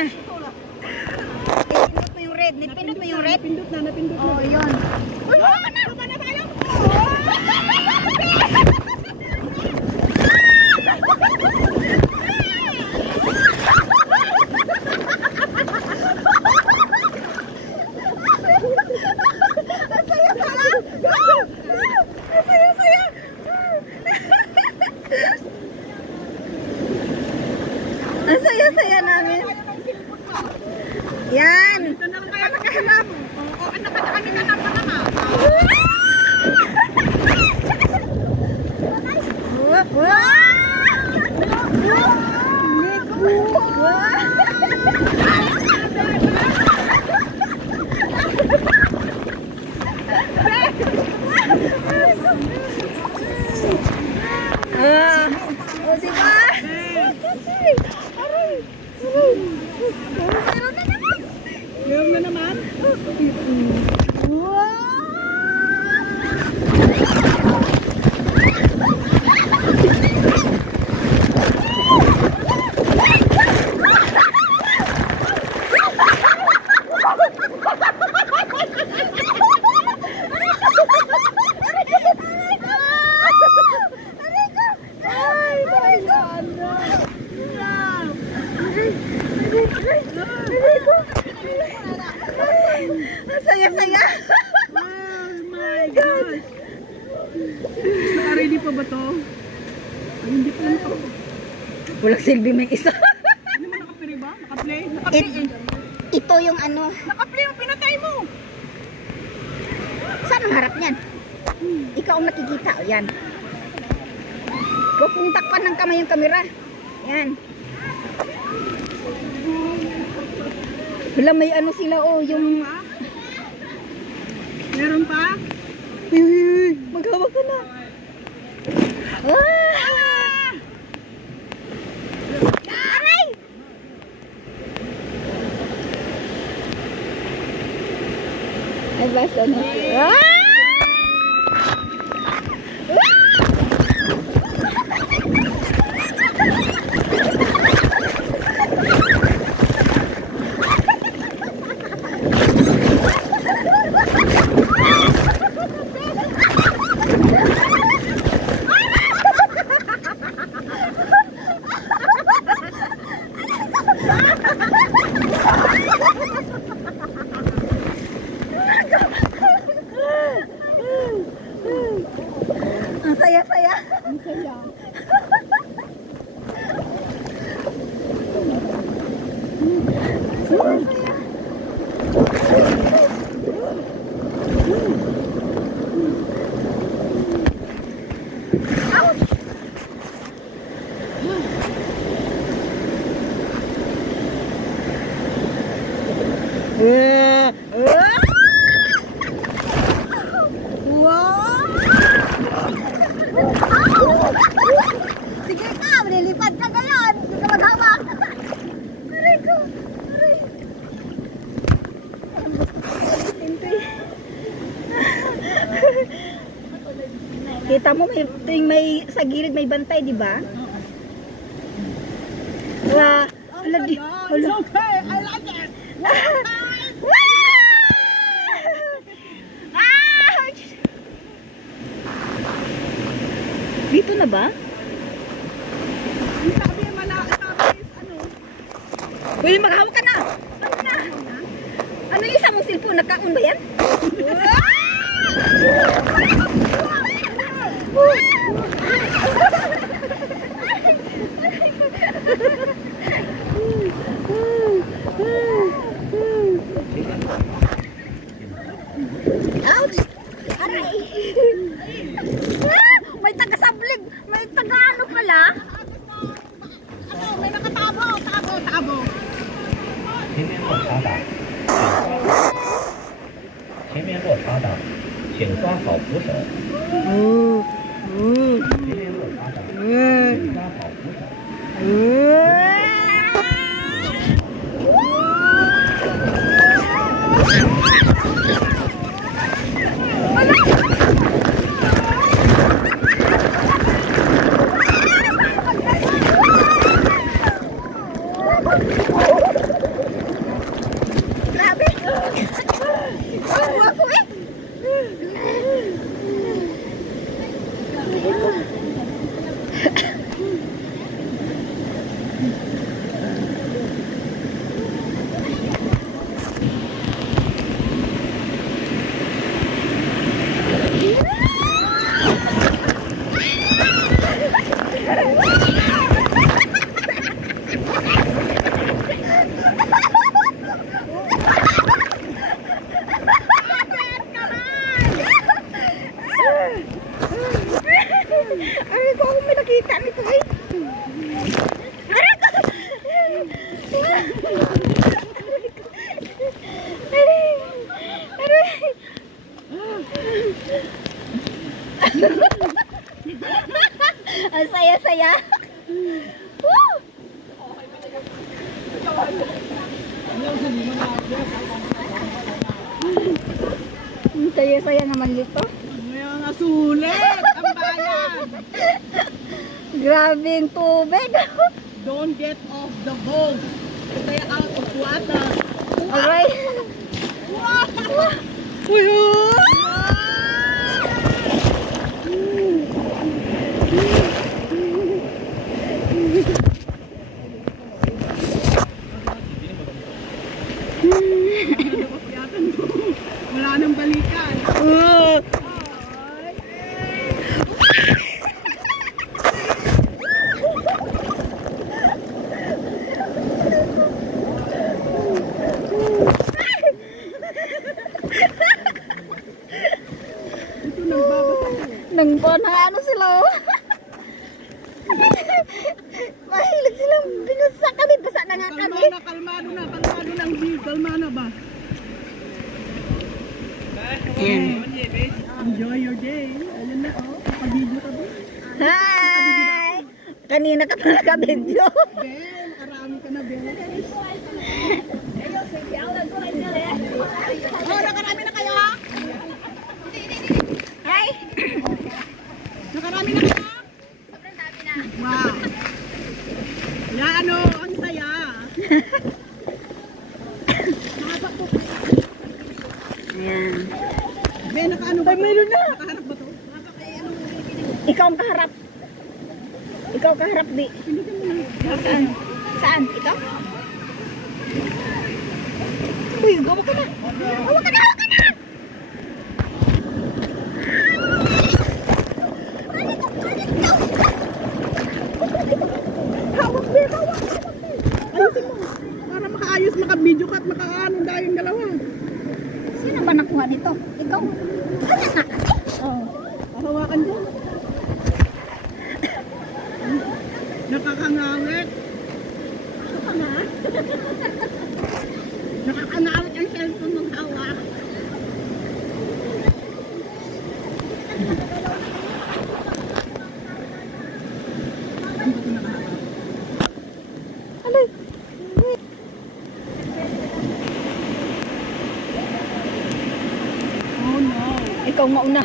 Napindot mo yung red. Napindot mo yung red. Napindot na. Oh, yun. Uy, Baba na tayo. Ang saya-saya namin. Yan. Ito na lang kaya nakahanap. Oo, anak ka kami hanap na naman. O, diba? Meron na naman. Ang saya-saya. Oh my gosh. Naka-ready pa ba to? Ay, hindi pa naka... Walang silbi may isa. Hindi mo naka-play ba? Naka-play? Naka-play eh. Ito yung ano. Naka-play yung pinatay mo. Saan ang harap niyan? Ikaw ang nakikita. O, yan. Huwag mong takpan ng kamay yung kamera. Yan. Wala, may ano sila, oh, yung... Meron pa? Uy, maghawak ka na. Ah! Aray! Ay, basta na. Ah! Ang saya-saya. Ang saya. Sige ka, malilipad ka ngayon. Hindi ka maghawak. Aray ko. Aray. Kita mo, may sa gilid may bantay, di ba? Wah, hala di. It's okay, I like it. Dito na ba? Ang sabi yung sabi is ano? Uy, maghawak ka na! Ano na? Ano yung isang mong cellphone? Nagkaon ba yan? Ouch! Aray! May taga-sablig! May taga-ano pala? Ano, may nakatabo, tabo. 前面落茶档，前面落茶档，请抓好扶手。前面落茶档，请抓好扶手。Ang saya-saya. Woo! Ang saya-saya naman dito. Ngayon nga sulit ang bayan. Grabe yung tubig. Don't get off the boat. Stay out of water. Alright. Wala nang balikan. Ito nagbabasa. Nang ano sila oh. Mahilig silang binasa kami. Basa na nga kami. Kalmado lang, G. Kalmado ba? Enjoy your day. Ayun na, oh. Pag-video ka ba? Hi! Kanina ka pa naka-video. Ben, karami ka na, Ben. Oh, nakarami na kayo, ha? Hi! Nakarami na kayo? Sobrang dami na. Wow. Ya, ano, ang saya. Ayan. Ben, nakaano ba? Mayroon na. Nakaharap ba to? Ikaw ang kaharap. Ikaw kaharap, di. Saan? Saan? Ikaw? Uy, gawa ka na. Gawa ka na, gawa ka na! Hawak, Ben, hawak. Ayusin mo. Para makaayos, maka-video ka at makaano tayong dalawa. Sino ba nakuha nito? Ikaw? Kanya na. Oh, hawakan ko. Nakakangawit. Nakakangawit ang cellphone mong hawak. Alay. Oh no. Ikaw mauna.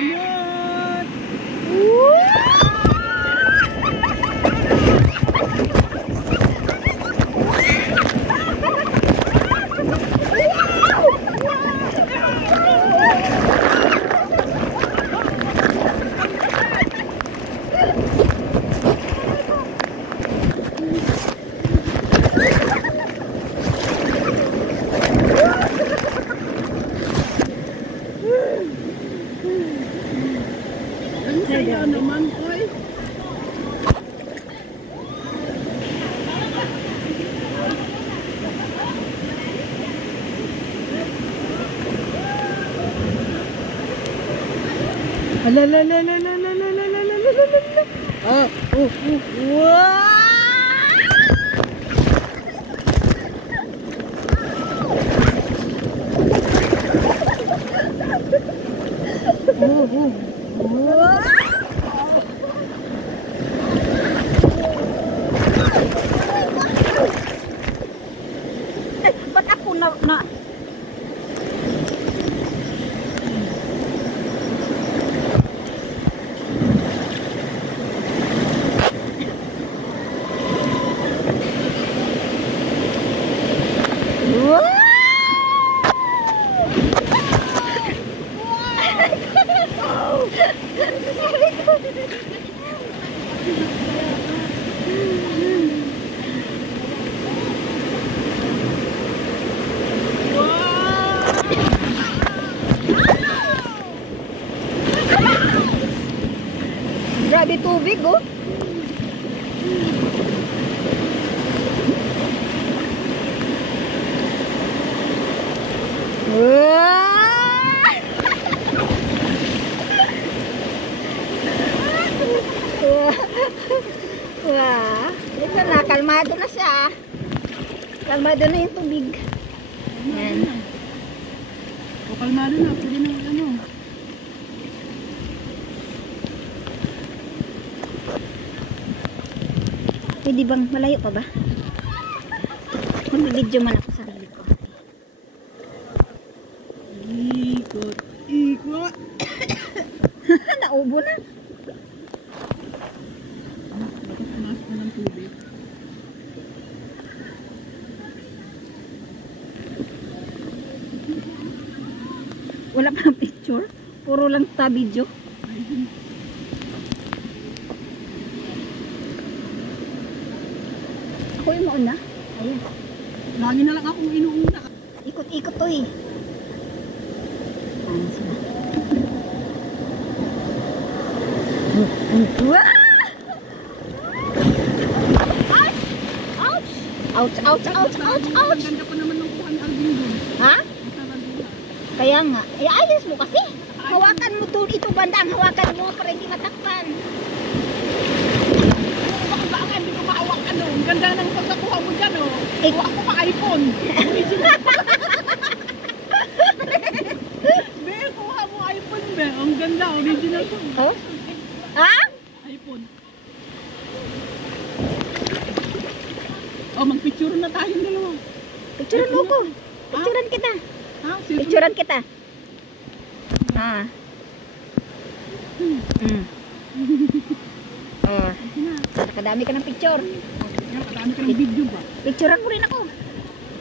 Yan. Ang saya naman, oy. Ay, ba't ako na... Kalmado na yung tubig. Yan. O kalmado na, pwede na ano. Pwede bang malayo pa ba? Magbibidyo man ako sa sarili ko. Ikot, ikot. Naubo na. Bakit pumasok na ng tubig? Wala pa ng picture. Puro lang ta video. Ako yung mauna. Ayun. Lagi na lang akong inuuna. Ikot-ikot to eh. Ayan sila. Wah! Ouch! Ouch! Ouch! Ouch! Ouch! Ouch! Ang ganda pa naman ng kuha ni Alvin doon. Ha? Sa Randula. Kaya nga. Eh, ayos mo kasi. Hawakan mo to ito bandang. Hawakan mo para hindi matakpan. Baka hindi ko maawak ano. Ang ganda ng pagkakuha mo dyan oh. Eh, Kuha ko pa iPhone. Original. Be, kuha mo iPhone be. Ang ganda, original ko. oh? Ha? iPhone. Oh, magpicture na tayong dalawa. Picturean mo ko. Picturean kita. Ha? Picturean kita. Ah. Oh. Nakadami ka ng picture. Yan, kadami ka ng video ba? Picturean mo rin ako.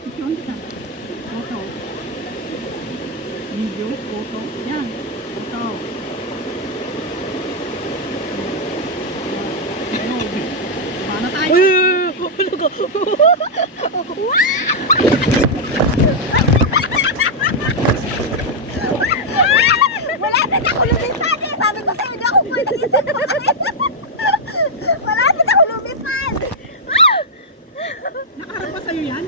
Picture kita. Photo. Video, photo. Yan. Photo. Ayun. Paano tayo? Malapit ako lumipad eh. Sabi ko sa'yo, hindi ako pwede isa. Malapit ako lumipad. Nakaharap pa sa'yo yan?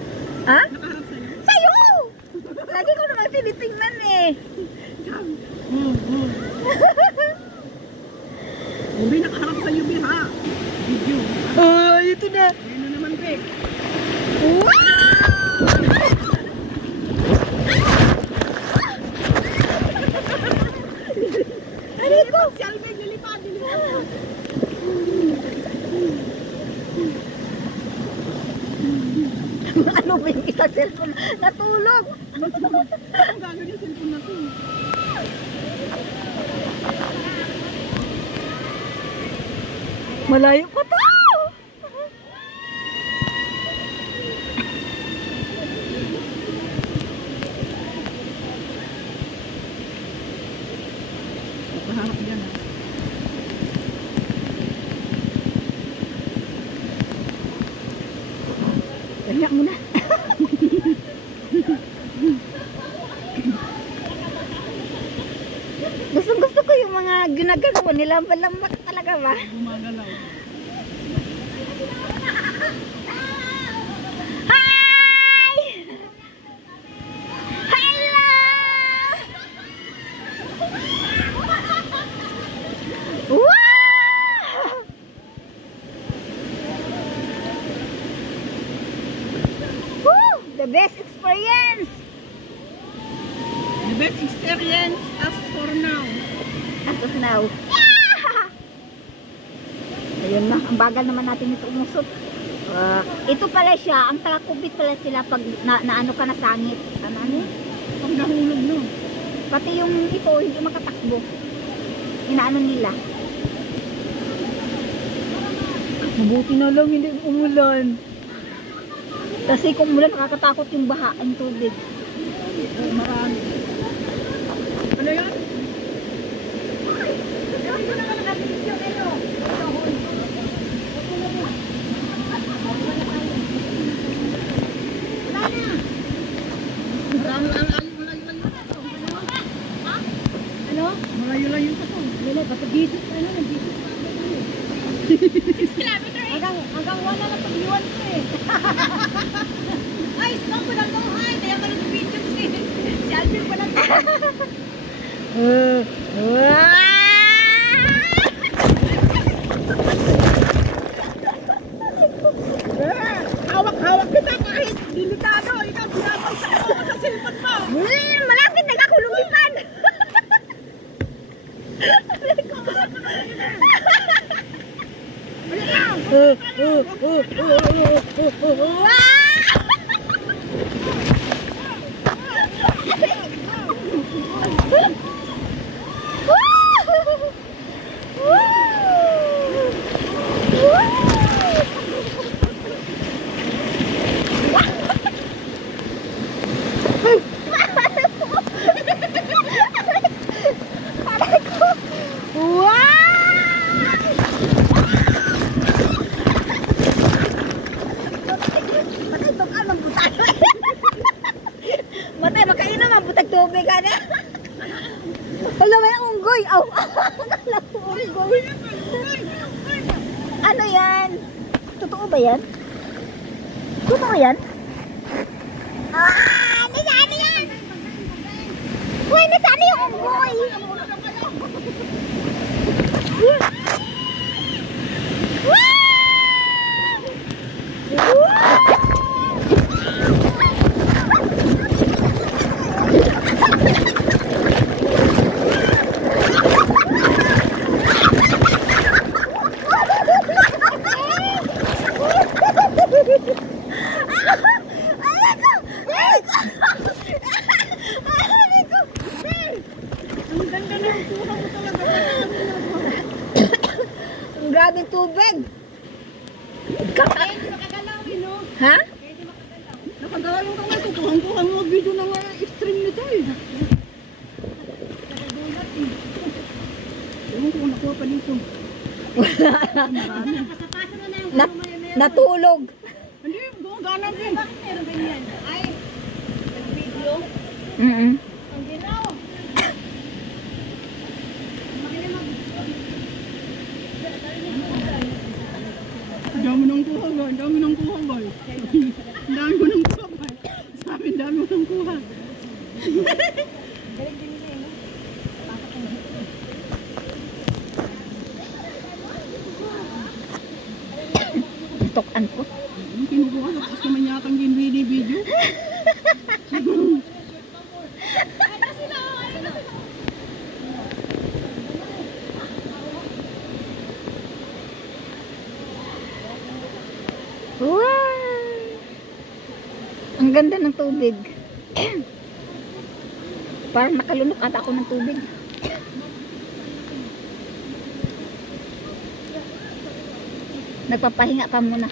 Ha? Nakaharap sa'yo? Sa'yo! Lagi ko naman tinitingnan eh. Yan. Ubi, nakaharap sa'yo, Bi, ha? Video. Ito na. Ayan na naman, Bi. Dito! Si Alvin, nilipad, nilipad. Ano ba yung isang cellphone? Natulog! Ang gagawin yung cellphone na to. Malayo pa to! Nakaharap yan, ha? Ganyan mo na. Gusto ko yung mga ginagawa nila. Lambat talaga ba? Gumagalaw. Hi! Hello! Wow! Woo! The best experience! The best experience as for now. As of now. Ayun na, ang bagal naman natin ito umusot. Ito pala siya, ang takubit pala sila pag naano ka na sangit. Ano? Pag nahulog, no? Pati yung ito, hindi makatakbo. Inaano nila. Mabuti na lang, hindi umulan. Kasi kung umulan, nakakatakot yung baha, ang tubig. Marami. Ano yan? Ano? Malayo-layo pa to. Lala, basta dito. Ano, nandito. 6 kilometer eh. Hanggang wala na pag-iwan ko eh. Ay, snow ko lang to. Ay, kaya ka lang video ko si Alvin pa lang. hawak-hawak kita kahit delikado. Ikaw, binabagsak mo ako sa cellphone mo. Malapit nagkakulumipan. Matay, makainom ang butag tubig ka na. Wala may unggoy. Aw, akala ko unggoy. Ano yan? Totoo ba yan? Totoo yan? Ano yan? Ano yan? Uy, nasaan yung unggoy? Ang grabing tubig. Ha? Nakagalaw yung kamay ko. Kuhang-kuhang mga video na nga extreme nito eh. Ewan ko kung nakuha pa dito. Natulog. Hindi, gumagana din. Bakit meron ganyan? Ay, nag-video. Mm-mm. Ang ginaw. Ang dami ng kuha ba? Ang dami ng kuha ba? Ang dami ko ng kuha ba? Sabi, ang dami ko ng kuha. Tukan ko. Kinukuha sa tapos naman yatang video. Wow! Ang ganda ng tubig. Parang nakalunok ata ako ng tubig. Nagpapahinga ka muna.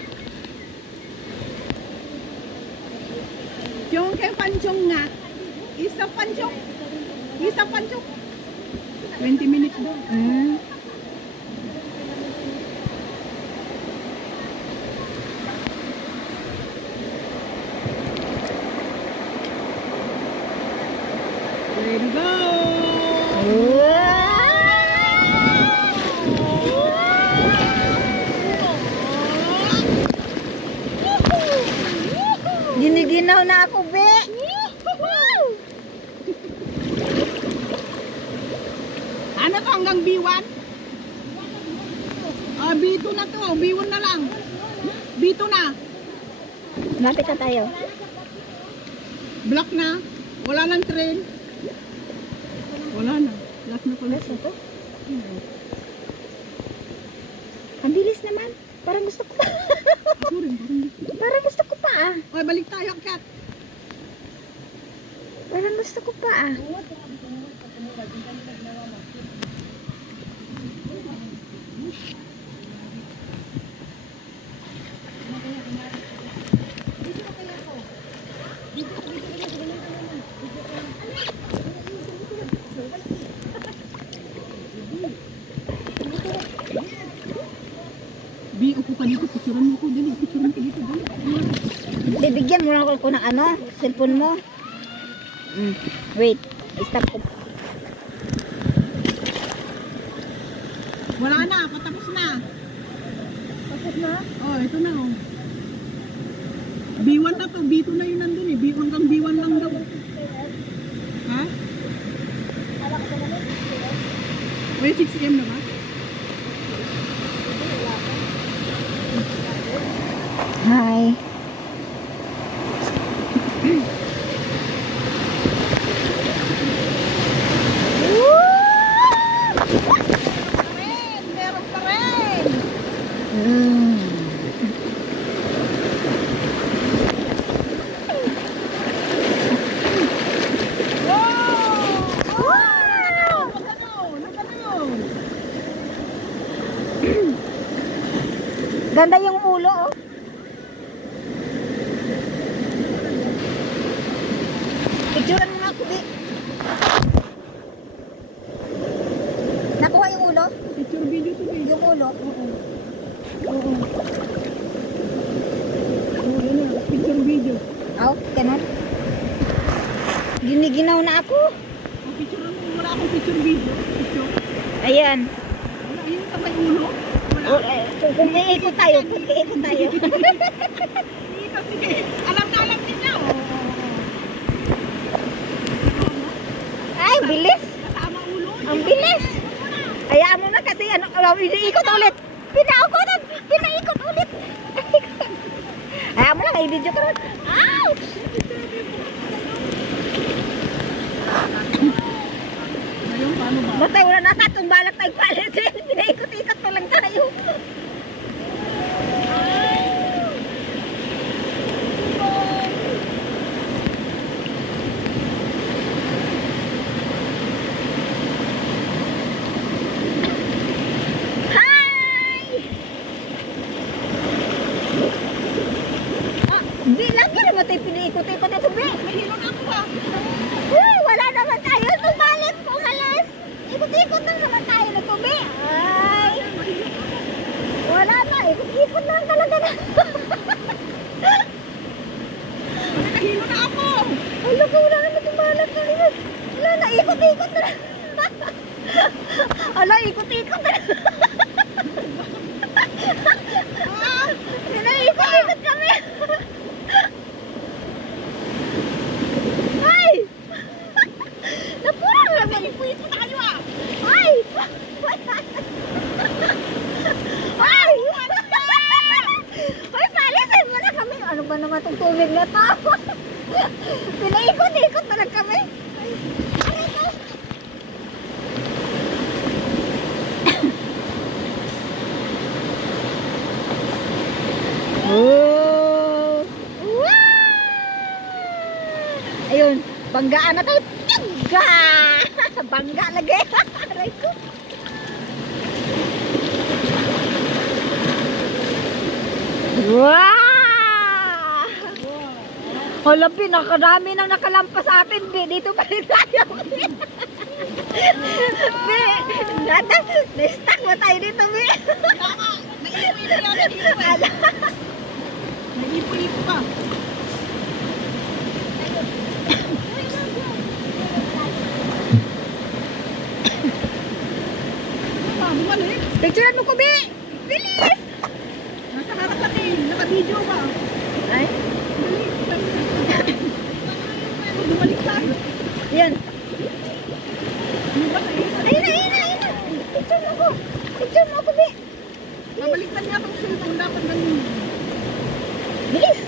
Yung kay Panchong nga. Isa Panchong. 20 minutes daw. Ready go! Giniginaw na ako, be. Ano to hanggang B1? Ah, B2 na to. B1 na lang. B2 na. Lapit na tayo. Block na. Wala nang train. Wala na. Last na pala. Ito? Ang bilis naman. Parang gusto ko pa. Parang gusto ko pa ah. Okay, balik tayo, Kat. Parang gusto ko pa ah. B, upo ka dito. Picturean mo ko. Dali, picturean ka dito. Dali. Bibigyan mo lang ako ng ano, cellphone mo. Wait, stop ko. Wala na. Patapos na. Tapos na? Oh, ito na oh. B1 na to. B2 na yun nandun eh. Hanggang B1 lang daw. Ha? May 6 AM na ba? Hi. Aw, ganun. Giniginaw na ako. Ang picture mo, wala akong picture video. Picture. Ayan. Wala, yung kamay ulo. Wala. Kung iikot tayo, kung iikot tayo. Dito, sige. Alam na alam niya. Ay, bilis. Kasama ulo. Ang bilis. Hayaan mo na kasi ano, iikot ulit. Pinaikot ulit. Hayaan mo na, i-video ka rin. Ouch! Ngayon, paano ba? Matay, wala na katong balak tayong palisin. Pinaikot-ikot pa lang tayo. Di lagi naman tayo pinaikot-ikot ito, Bi. Mahilo na ako ba? Uy, wala naman tayo. Tumalik, umalis. Ikot-ikot lang naman tayo nito, Bi. Ay. Wala na. Ikot-ikot lang talaga na. Mahilo na ako. Wala ka, wala naman tumalik na rin. Wala na, ikot-ikot na. Wala, ikot-ikot na. Pinaikot-ikot kami. Ay! Napurang naman. Ipuit mo tayo ah. Ay! Ay! Ay, palisan mo na kami. Ano ba naman itong tubig na to? Pinaikot-ikot na lang kami. Ano ito? Oh! Wow! Ayun, banggaan na tayo. Tiyaga! Bangga lagi. Aray ko. Wow! Hala, pinakadami nang nakalampas sa atin. Dito pa rin tayo. Na-stuck mo tayo dito, Bi. Tama. Naipo-ipo yan. Naipo-ipo pa. Bumalik. Picturean mo ko, Bi. Bilis! Nasa harap natin. Naka-video ba? Ay, Bumalik tayo. yan. Ano ba tayo? Ayun na, ayun na, ayun na. Picture mo ko. Picture mo ko, Bi. Babaliktad niya itong cellphone. Dapat ganun. Bilis!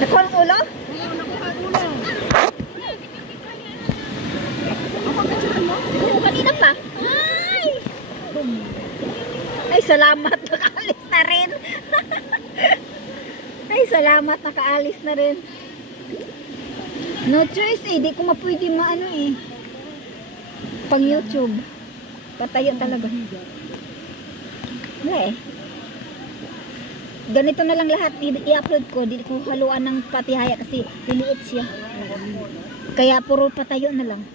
Nakuha ang ulo? Oo, nakuha ang ulo. Ako, picturean mo? Oo, kanina pa. Ay! Ay, salamat. Nakaalis na rin. Ay, salamat. Nakaalis na rin. No choice eh. Di ko mapwede maano eh. Pang YouTube. Patayo talaga. Wala eh. Ganito na lang lahat. I-upload ko. Di ko haluan ng patihaya kasi liliit siya. Kaya puro patayo na lang.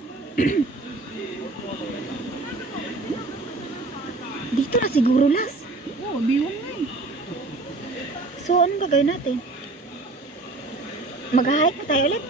Dito na siguro last. Oo, biwang na eh. So, anong gagawin natin? Mag-hike na tayo ulit.